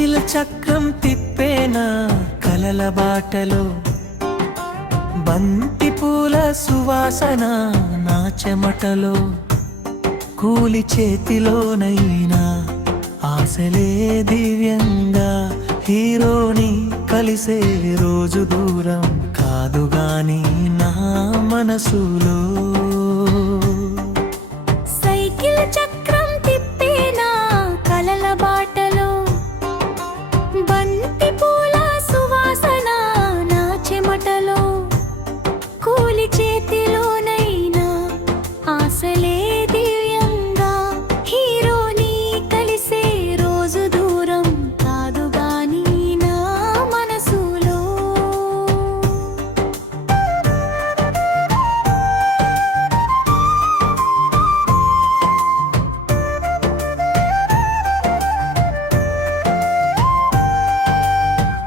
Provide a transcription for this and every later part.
Cycle చక్రం తిప్పేనా కలల బాటలో, బంతి పూల సువాసన నా చెమటలో, కూలి చేతిలోనైనా ఆశలే దివ్యంగా, హీరోని కలిసే రోజు దూరం కాదు గాని నా మనసులో. సైకిల్ చక్రం తిప్పేనా కలల బాటలో, బంతి పూల సువాసన నా చెమటలో, కూలి చేతిలోనైనా ఆశలే దివ్యంగా, హీరోని కలిసే రోజు దూరం కాదు గాని నా మనసులో.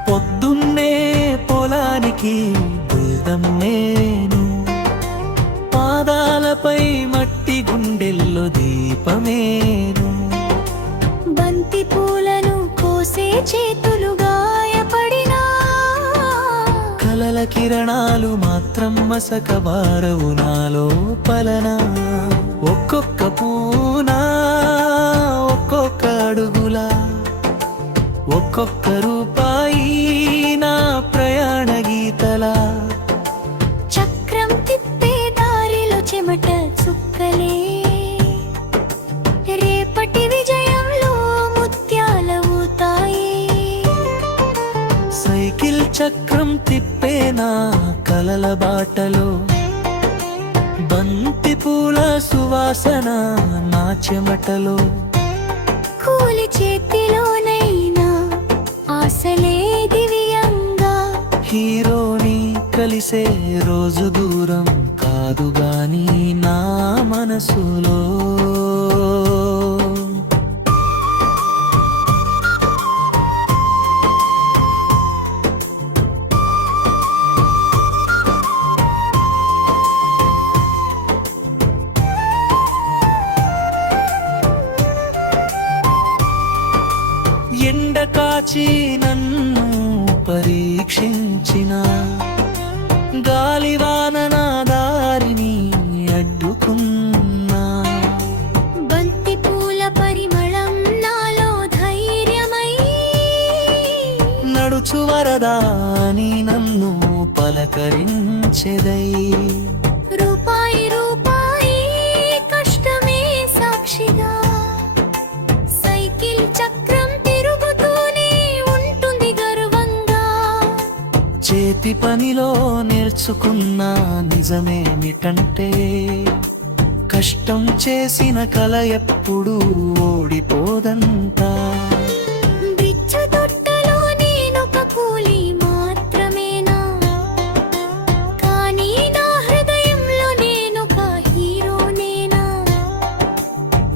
పొద్దున్నే పొలానికి వెళ్దాం నేను, పాదాలపై మట్టి గుండెల్లో దీపమేను, బంతి పూలను కోసే చేతులు గాయపడినా, కలల కిరణాలు మాత్రం మసకబారవు నాలో పలనా. ఒక్కొక్క పూనా ఒక్కొక్క అడుగులా, ఒక్కొక్క రూపాయి నా ప్రయాణ గీతలా, చక్రం తిప్పే దారిలో చెమట చుక్కలే, రేపటి విజయంలో ముత్యాల ఊతాయి. సైకిల్ చక్రం తిప్పేనా కలల బాటలో, బంతి పూల సువాసన నా చెమటలో, కూలి చేతిలోనైనా ఆశలే దివ్యంగా, హీరోని కలిసే రోజు దూరం కాదు గాని నా మనసులో. ఎండ కాచి నన్ను పరీక్షించిన, గాలివాన నా దారిని అడ్డుకున్నా, బంతి పూల పరిమళం నాలో ధైర్యమై, నడుచు వరదాని నన్ను పలకరించెదై, రూపాయి రూపాయి కష్టమే సాక్షిగా, సైకిల్ చక్రం తిరుగుతూనే ఉంటుంది గర్వంగా. చేతి పనిలో నేర్చుకున్న నిజమేమిటంటే, కష్టం చేసిన కల ఎప్పుడు ఓడిపోదంతా. బ్రిడ్జ్ తొట్టలో నేనొక కూలి మాత్రమేనా, కానీ నా హృదయంలో నేనొక హీరోనేనా.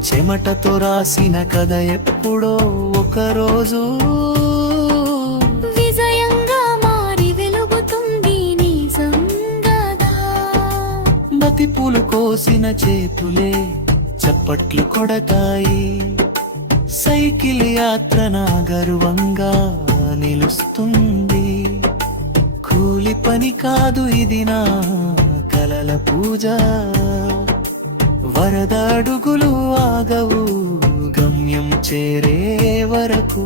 చెమటతో రాసిన కథ ఎప్పుడో ఒకరోజు విజయంగా మారి వెలుగుతుంది నిజంగా. బతిపూలు కోసిన చేతులే చప్పట్లు కొడతాయి, సైకిల్ యాత్ర నా గర్వంగా నిలుస్తుంది. కూలి పని కాదు ఇది నా కలల పూజ, వరద అడుగులు ఆగవు గమ్యం చేరే వరకు.